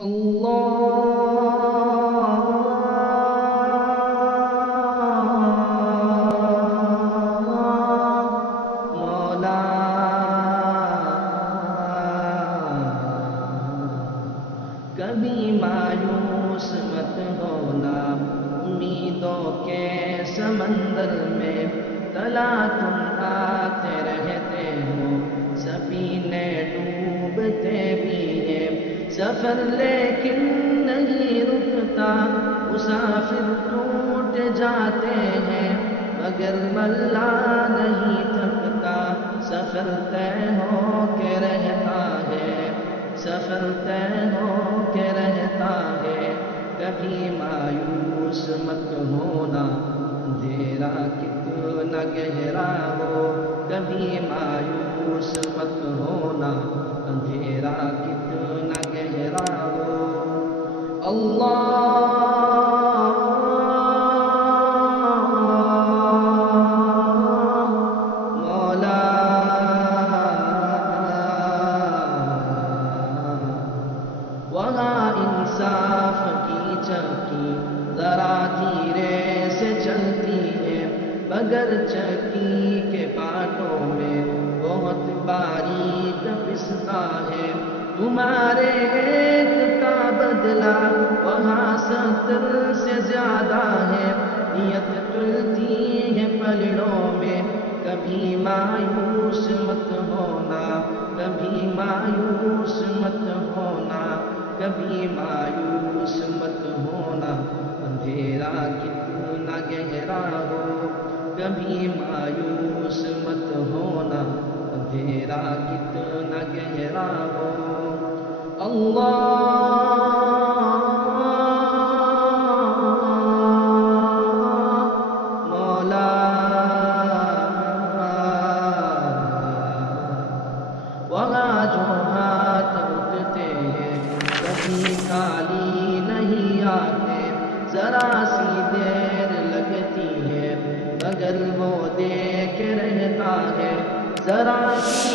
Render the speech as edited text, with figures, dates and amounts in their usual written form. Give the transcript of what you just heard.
مولا کبھی مایوس مت ہونا، امیدوں کے سمندر میں تلا تم آتے رہتے ہو، سفینے ڈوبتے بھی ہیں، سفر لیکن نہیں رکتا، مسافر ٹوٹ جاتے ہیں مگر اللہ نہیں تھکتا، سفر طے ہو کے رہتا ہے، سفر طے ہو کے رہتا ہے، کبھی مایوس مت ہونا، اندھیرا کتنا گہرا ہو، کبھی مایوس مت ہونا، اندھیرا کتنا گہرا ہو۔ مولا وہاں انصاف کی چکی ذرا دھیرے سے چلتی ہے، مگر چکی کے پاٹوں میں بہت باریک پستا ہے، تمہارے ایک کا بدلہ وہاں 70 سے زیادہ ہے، نیت تلتی ہے پلڑوں میں، کبھی مایوس مت ہونا، کبھی مایوس مت ہونا، کبھی مایوس مت ہونا، اندھیرا کتنا گہرا ہو، کبھی مایوس مت ہونا، اندھیرا کتنا گہرا ہو۔ مولا وہاں جو ہاتھ اٹھتے ہیں کبھی خالی نہیں آتے، ذرا سی دیر لگتی ہے مگر وہ دیکھ رہتا ہے، ذرا سی